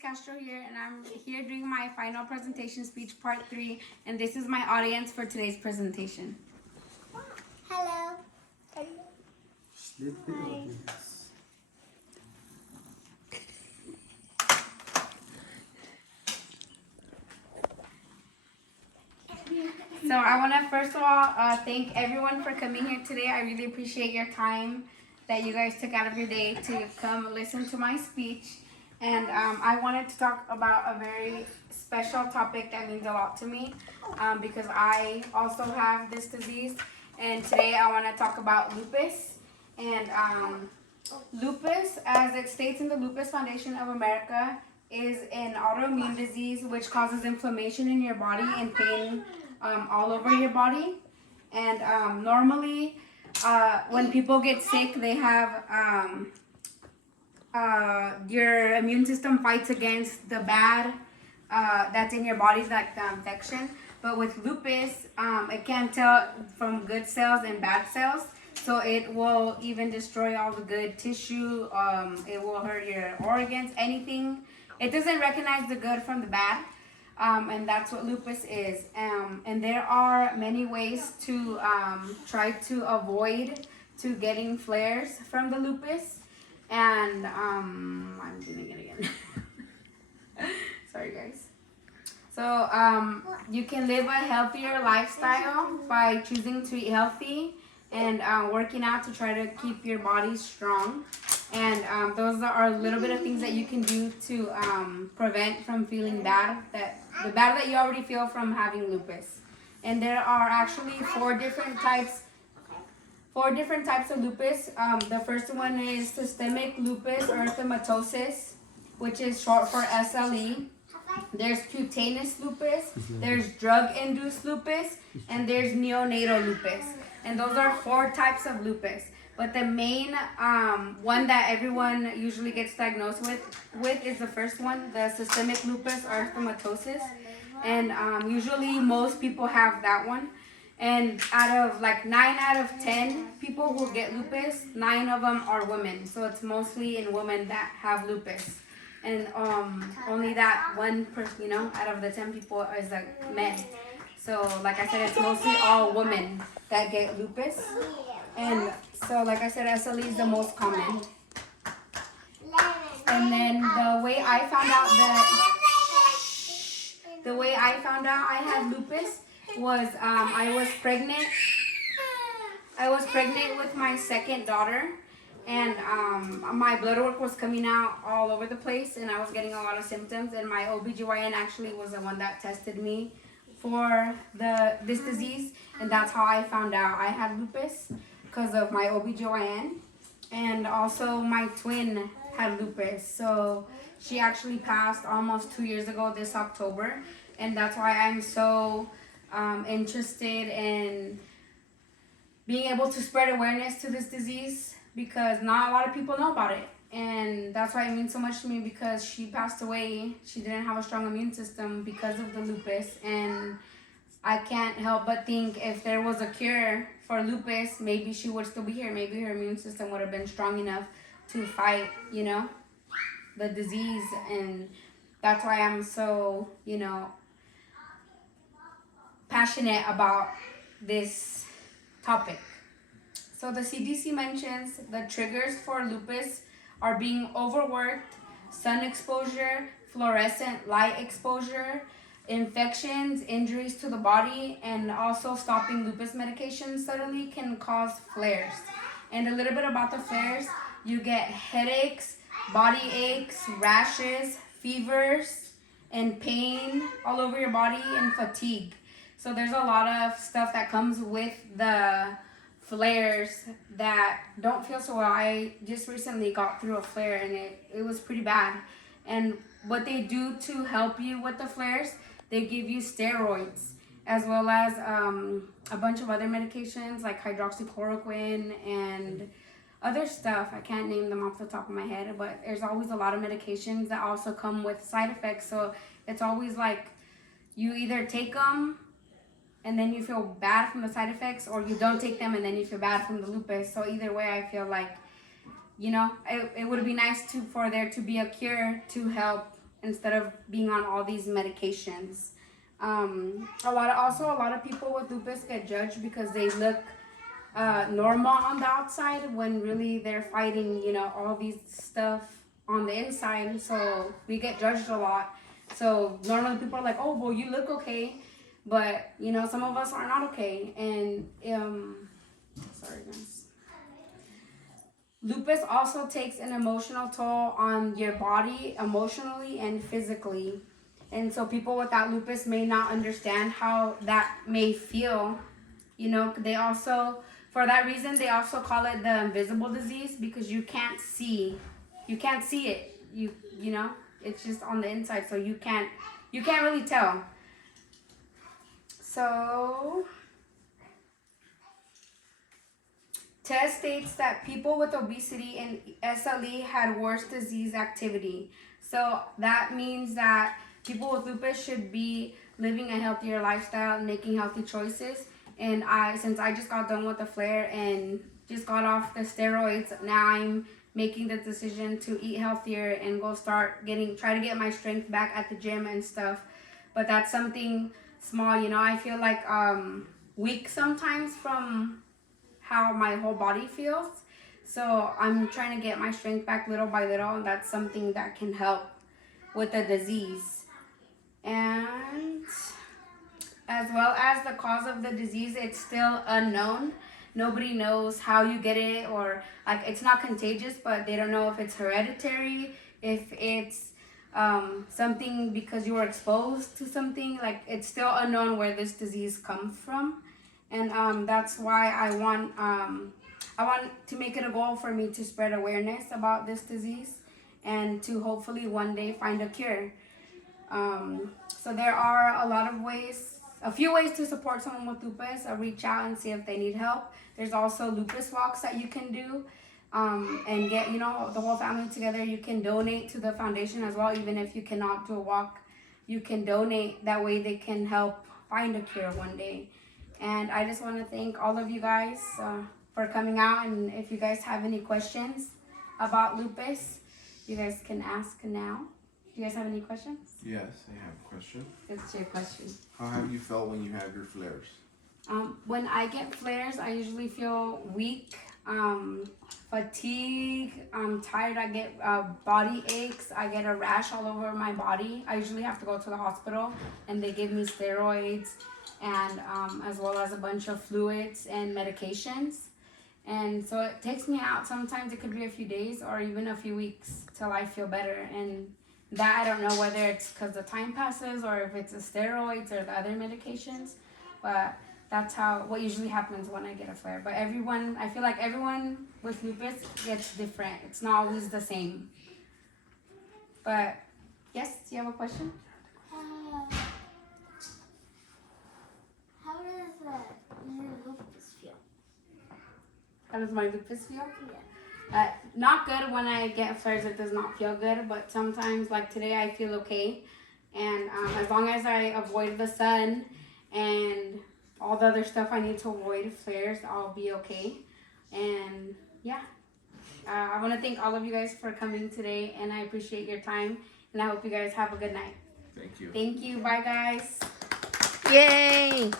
Castro here, and I'm here doing my final presentation speech, part 3, and this is my audience for today's presentation. Hello. Sleepy audience. So I want to first of all thank everyone for coming here today. I really appreciate your time that you guys took out of your day to come listen to my speech. And I wanted to talk about a very special topic that means a lot to me because I also have this disease. And today I want to talk about lupus. And lupus, as it states in the Lupus Foundation of America, is an autoimmune disease which causes inflammation in your body and pain all over your body. And normally when people get sick, they have your immune system fights against the bad that's in your body, like the infection. But with lupus, it can tell from good cells and bad cells. So it will even destroy all the good tissue. It will hurt your organs, anything. It doesn't recognize the good from the bad. And that's what lupus is. And there are many ways to try to avoid to getting flares from the lupus. And I'm doing it again. Sorry, guys. So you can live a healthier lifestyle by choosing to eat healthy and working out to try to keep your body strong. And those are a little bit of things that you can do to prevent from feeling bad, the bad that you already feel from having lupus. And there are actually four different types of lupus. The first one is systemic lupus erythematosus, which is short for SLE. There's cutaneous lupus, there's drug-induced lupus, and there's neonatal lupus. And those are four types of lupus. But the main one that everyone usually gets diagnosed with is the first one, the systemic lupus erythematosus. And usually most people have that one. And out of like 9 out of 10 people who get lupus, 9 of them are women. So it's mostly in women that have lupus. And only that one person, out of the 10 people is like men. So like I said, it's mostly all women that get lupus. And so like I said, SLE is the most common. And then the way I found out I had lupus was I was pregnant with my second daughter, and my blood work was coming out all over the place, and I was getting a lot of symptoms, and my OBGYN actually was the one that tested me for this disease, and that's how I found out I had lupus, because of my OBGYN. And also my twin had lupus, so she actually passed almost 2 years ago this October, and that's why I'm so interested in being able to spread awareness to this disease, because not a lot of people know about it. And that's why it means so much to me, because she passed away. She didn't have a strong immune system because of the lupus, and I can't help but think if there was a cure for lupus, maybe she would still be here. Maybe her immune system would have been strong enough to fight, the disease. And that's why I'm so, passionate about this topic. So the CDC mentions the triggers for lupus are being overworked, sun exposure, fluorescent light exposure, infections, injuries to the body, and also stopping lupus medications suddenly can cause flares. And a little bit about the flares: you get headaches, body aches, rashes, fevers, and pain all over your body, and fatigue. So there's a lot of stuff that comes with the flares that don't feel so well. I just recently got through a flare, and it was pretty bad. And what they do to help you with the flares, they give you steroids, as well as a bunch of other medications like hydroxychloroquine and other stuff. I can't name them off the top of my head, but there's always a lot of medications that also come with side effects. So it's always like you either take them and then you feel bad from the side effects, or you don't take them and then you feel bad from the lupus. So either way, I feel like, it would be nice for there to be a cure to help instead of being on all these medications. A lot of people with lupus get judged because they look normal on the outside when really they're fighting, you know, all these stuff on the inside. So we get judged a lot. So normally people are like, oh, well, you look okay, but you know, some of us are not okay. And sorry guys. Lupus also takes an emotional toll on your body, emotionally and physically. And so people without lupus may not understand how that may feel. You know, they also, for that reason, they also call it the invisible disease, because you can't see it. You know, it's just on the inside, so you can't really tell. So test states that people with obesity and SLE had worse disease activity. So that means that people with lupus should be living a healthier lifestyle, making healthy choices. And since I just got done with the flare and just got off the steroids, now I'm making the decision to eat healthier and go try to get my strength back at the gym and stuff. But that's something small, you know. I feel like weak sometimes from how my whole body feels. So I'm trying to get my strength back little by little, and that's something that can help with the disease. And as well as the cause of the disease, it's still unknown. Nobody knows how you get it, or like it's not contagious, but they don't know if it's hereditary, if it's something because you were exposed to something. Like, it's still unknown where this disease comes from. And that's why I want to make it a goal for me to spread awareness about this disease and to hopefully one day find a cure. So there are a few ways to support someone with lupus. Reach out and see if they need help. There's also lupus walks that you can do and get, you know, the whole family together. You can donate to the foundation as well. Even if you cannot do a walk, you can donate. That way they can help find a cure one day. And I just want to thank all of you guys for coming out. And if you guys have any questions about lupus, you guys can ask now. Do you guys have any questions? Yes, I have a question. What's your question? How have you felt when you have your flares? When I get flares, I usually feel weak, fatigue, I'm tired. I get body aches. I get a rash all over my body. I usually have to go to the hospital, and they give me steroids and as well as a bunch of fluids and medications. And so it takes me out. Sometimes it could be a few days or even a few weeks till I feel better. And that, I don't know whether it's because the time passes or if it's the steroids or the other medications. But that's what usually happens when I get a flare. But I feel like everyone with lupus gets different. It's not always the same. But yes, do you have a question? How does your lupus feel? How does my lupus feel? Yeah. Not good. When I get flares, it does not feel good. But sometimes, like today, I feel okay. And as long as I avoid the sun and all the other stuff I need to avoid flares, I'll be okay. And yeah, I want to thank all of you guys for coming today, and I appreciate your time. And I hope you guys have a good night. Thank you. Thank you. Bye, guys. Yay!